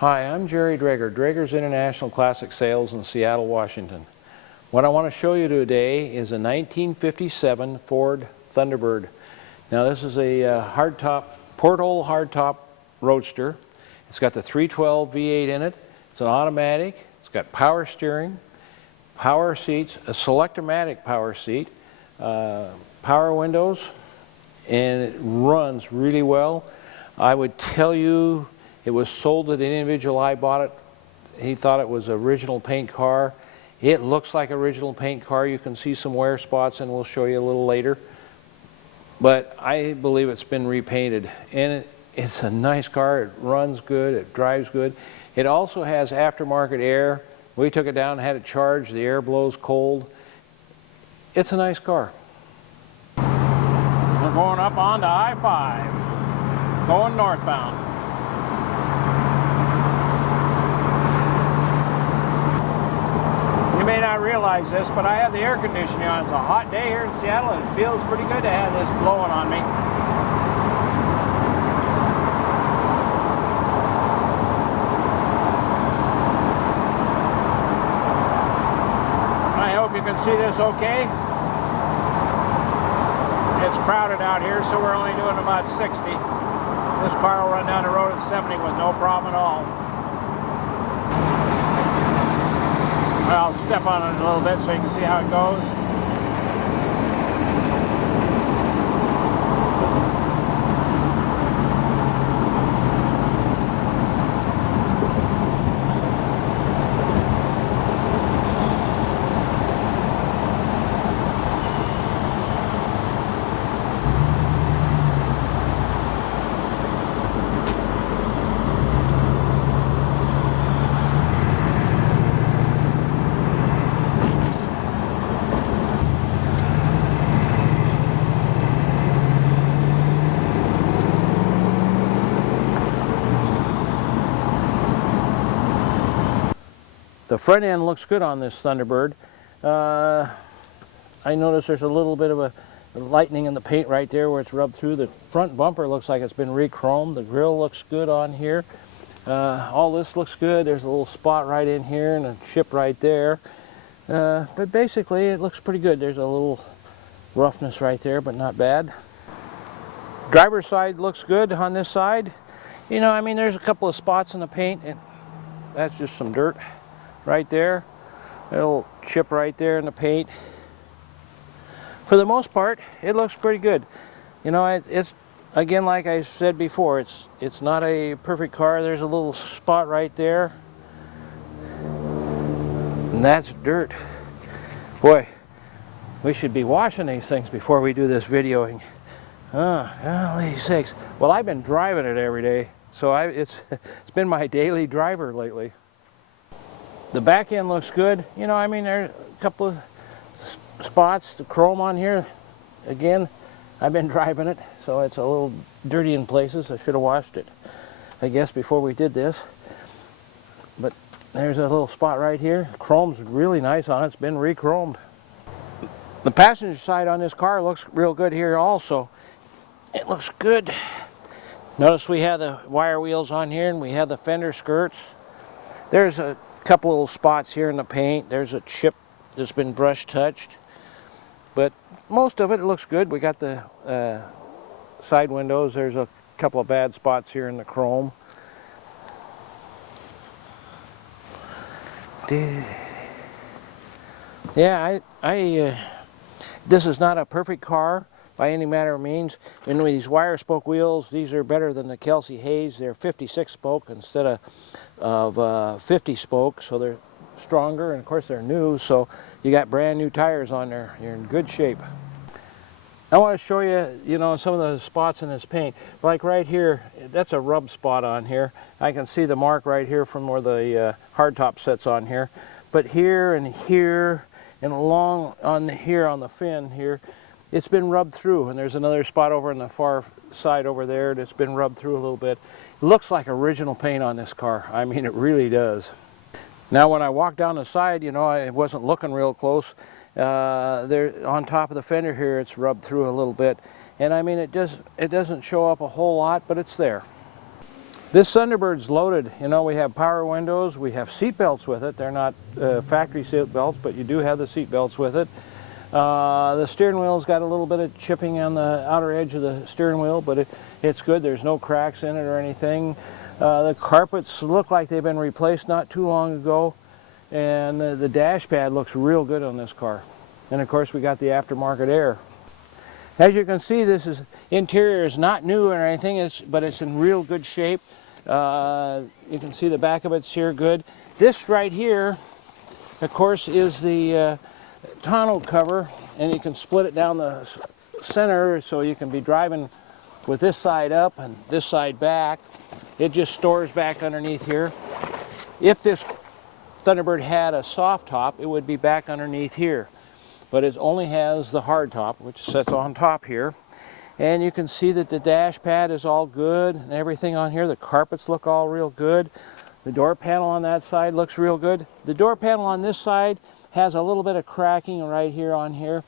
Hi, I'm Jerry Drager, Drager's International Classic Sales in Seattle, Washington. What I want to show you today is a 1957 Ford Thunderbird. Now this is a Porthole hardtop roadster. It's got the 312 V8 in it. It's an automatic. It's got power steering, power seats, a SelectOmatic power seat, power windows, and it runs really well. I would tell you it was sold to the individual I bought it. He thought it was an original paint car. It looks like original paint car. You can see some wear spots, and we'll show you a little later. But I believe it's been repainted, and it's a nice car. It runs good. It drives good. It also has aftermarket air. We took it down and had it charged. The air blows cold. It's a nice car. We're going up onto I-5, going northbound. You may not realize this, but I have the air conditioning on. It's a hot day here in Seattle, and it feels pretty good to have this blowing on me. I hope you can see this okay. It's crowded out here, so we're only doing about 60. This car will run down the road at 70 with no problem at all. I'll step on it a little bit so you can see how it goes. The front end looks good on this Thunderbird. I notice there's a little bit of a lightening in the paint right there where it's rubbed through. The front bumper looks like it's been re-chromed. The grille looks good on here. All this looks good. There's a little spot right in here and a chip right there. But basically it looks pretty good. There's a little roughness right there, but not bad. Driver's side looks good on this side. You know, I mean, there's a couple of spots in the paint, and that's just some dirt right there. A little chip right there in the paint. For the most part, it looks pretty good. You know, it's again, like I said before, it's not a perfect car. There's a little spot right there, and that's dirt. Boy, we should be washing these things before we do this videoing. Golly sakes. Well, I've been driving it every day, so it's been my daily driver lately. The back end looks good. You know, I mean, there's a couple of spots, the chrome on here. Again, I've been driving it, so it's a little dirty in places. I should have washed it, I guess, before we did this. But there's a little spot right here. The chrome's really nice on it. It's been re-chromed. The passenger side on this car looks real good here also. It looks good. Notice we have the wire wheels on here, and we have the fender skirts. There's a couple little spots here in the paint. There's a chip that's been brush touched, but most of it looks good. We got the side windows. There's a couple of bad spots here in the chrome. Yeah, this is not a perfect car by any manner of means. And with these wire spoke wheels, these are better than the Kelsey Hayes. They're 56 spoke instead of 50 spoke, so they're stronger, and of course they're new, so you got brand new tires on there. You're in good shape. I want to show you, you know, some of the spots in this paint. Like right here, that's a rub spot on here. I can see the mark right here from where the hardtop sits on here. But here and here and along on here on the fin here, it's been rubbed through, and there's another spot over on the far side over there that's been rubbed through a little bit. It looks like original paint on this car. I mean, it really does. Now when I walk down the side, you know, I wasn't looking real close. There on top of the fender here, it's rubbed through a little bit. And I mean, it doesn't show up a whole lot, but it's there. This Thunderbird's loaded. You know, we have power windows, we have seat belts with it. They're not factory seat belts, but you do have the seat belts with it. The steering wheel's got a little bit of chipping on the outer edge of the steering wheel, but it's good. There's no cracks in it or anything. The carpets look like they've been replaced not too long ago, and the dash pad looks real good on this car. And of course we got the aftermarket air. As you can see, this interior is not new or anything, but it's in real good shape. You can see the back of it's here good. This right here, of course, is the tonneau cover, and you can split it down the center so you can be driving with this side up and this side back. It just stores back underneath here. If this Thunderbird had a soft top, it would be back underneath here. But it only has the hard top, which sits on top here. And you can see that the dash pad is all good and everything on here. The carpets look all real good. The door panel on that side looks real good. The door panel on this side has a little bit of cracking right here on here.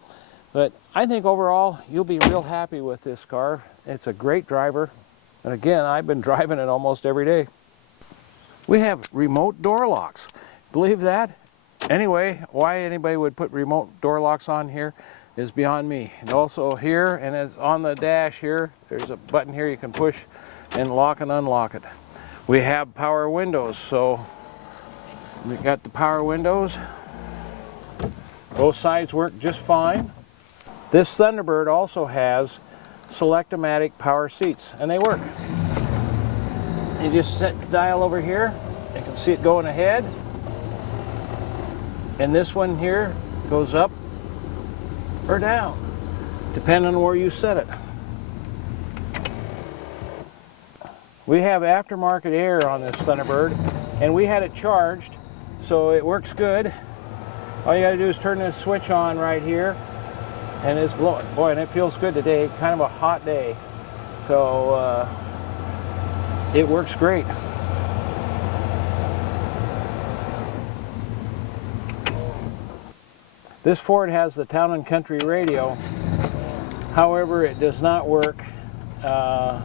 But I think overall you'll be real happy with this car. It's a great driver. And again, I've been driving it almost every day. We have remote door locks. Believe that? Anyway, why anybody would put remote door locks on here is beyond me. And also here, and it's on the dash here, there's a button here you can push and lock and unlock it. We have power windows, so we got the power windows. Both sides work just fine. This Thunderbird also has SelectOmatic power seats, and they work. You just set the dial over here, you can see it going ahead. And this one here goes up or down, depending on where you set it. We have aftermarket air on this Thunderbird, and we had it charged, so it works good. All you gotta do is turn this switch on right here, and it's blowing. Boy, and it feels good today, kind of a hot day. So it works great. This Ford has the Town & Country radio. However, it does not work. I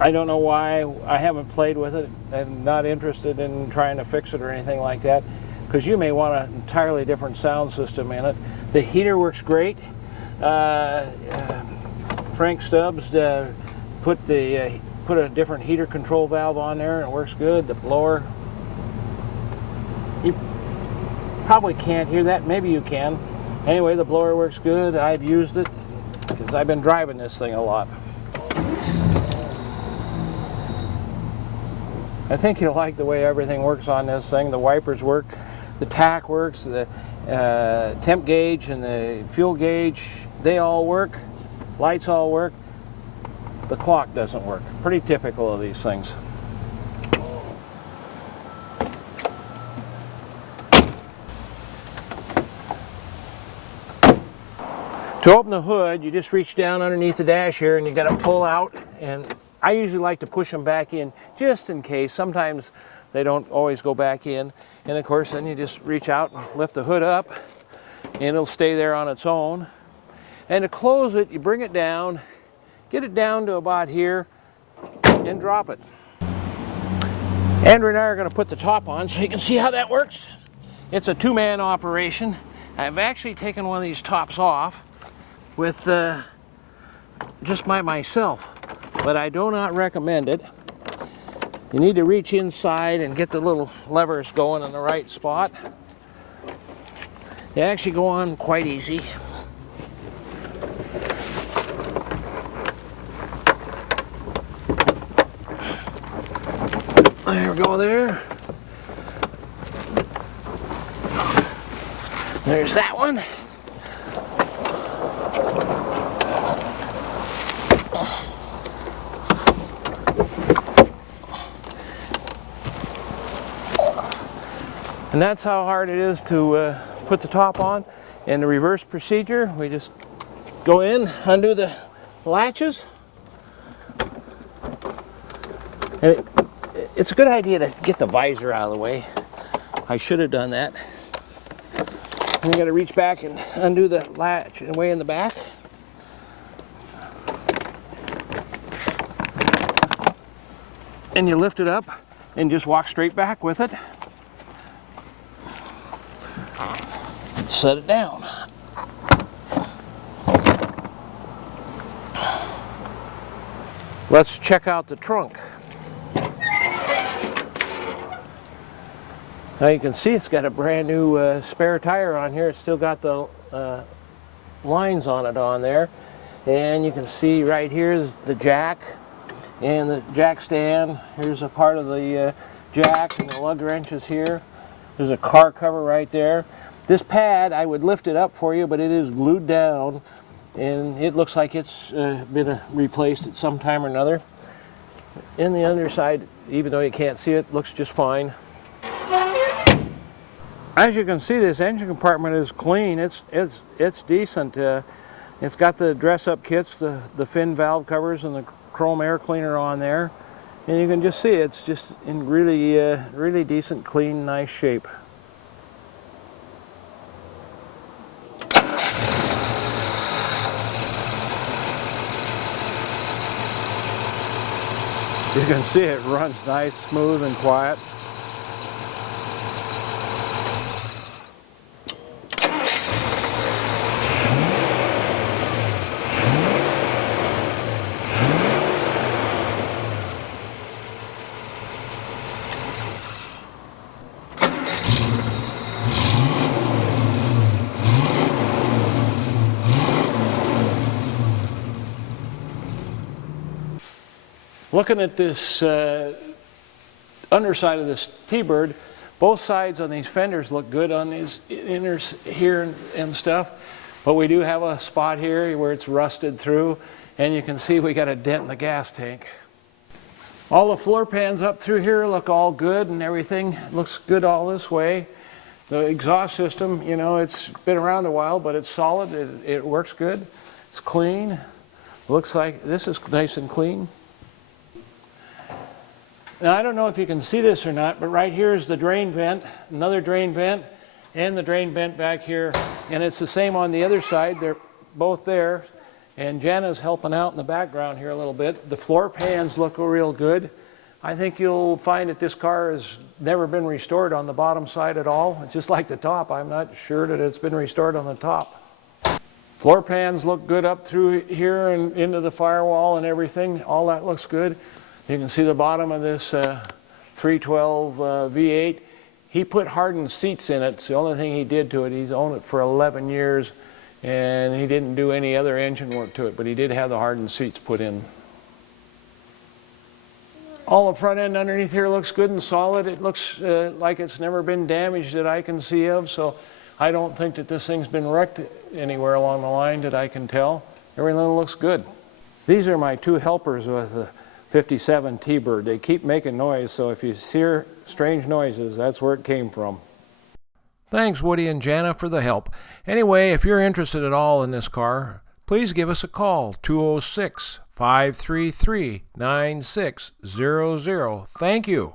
don't know why. I haven't played with it. I'm not interested in trying to fix it or anything like that, because you may want an entirely different sound system in it. The heater works great. Frank Stubbs put a different heater control valve on there, and it works good. The blower, you probably can't hear that. Maybe you can. Anyway, the blower works good. I've used it because I've been driving this thing a lot. I think you'll like the way everything works on this thing. The wipers work, the tach works, the temp gauge and the fuel gauge, they all work. Lights all work. The clock doesn't work. Pretty typical of these things. To open the hood, you just reach down underneath the dash here and you got to pull out, and I usually like to push them back in just in case. Sometimes they don't always go back in, and of course then you just reach out and lift the hood up and it'll stay there on its own. And to close it, you bring it down, get it down to about here and drop it. Andrew and I are going to put the top on so you can see how that works. It's a two-man operation. I've actually taken one of these tops off with just by myself, but I do not recommend it. You need to reach inside and get the little levers going in the right spot. They actually go on quite easy. There we go there. There's that one. And that's how hard it is to put the top on. In the reverse procedure, we just go in, undo the latches. And it's a good idea to get the visor out of the way. I should have done that. And you got to reach back and undo the latch way in the back. and you lift it up and just walk straight back with it. Set it down. Let's check out the trunk. Now you can see it's got a brand new spare tire on here. It's still got the lines on it on there. And you can see right here is the jack and the jack stand. Here's a part of the jack and the lug wrenches here. There's a car cover right there. This pad, I would lift it up for you, but it is glued down and it looks like it's been replaced at some time or another. In the underside, even though you can't see it, looks just fine. As you can see, this engine compartment is clean. It's decent. It's got the dress-up kits, the fin valve covers, and the chrome air cleaner on there. And you can just see it's just in really decent, clean, nice shape. You can see it runs nice, smooth, and quiet. Looking at this underside of this T-Bird, both sides on these fenders look good on these inners here and stuff, but we do have a spot here where it's rusted through, and you can see we got a dent in the gas tank. All the floor pans up through here look all good, and everything looks good all this way. The exhaust system, you know, it's been around a while, but it's solid. It works good. It's clean. Looks like this is nice and clean. Now, I don't know if you can see this or not, but right here is the drain vent, another drain vent, and the drain vent back here. And it's the same on the other side. They're both there. And Jana's helping out in the background here a little bit. The floor pans look real good. I think you'll find that this car has never been restored on the bottom side at all. It's just like the top. I'm not sure that it's been restored on the top. Floor pans look good up through here and into the firewall and everything. All that looks good. You can see the bottom of this 312 V8. He put hardened seats in it. It's the only thing he did to it. He's owned it for 11 years, and he didn't do any other engine work to it, but he did have the hardened seats put in. All the front end underneath here looks good and solid. It looks like it's never been damaged that I can see of, so I don't think that this thing's been wrecked anywhere along the line that I can tell. Everything looks good. These are my two helpers with the 57 T-Bird. They keep making noise, so if you hear strange noises, that's where it came from. Thanks, Woody and Jana, for the help. Anyway, if you're interested at all in this car, please give us a call, 206-533-9600. Thank you.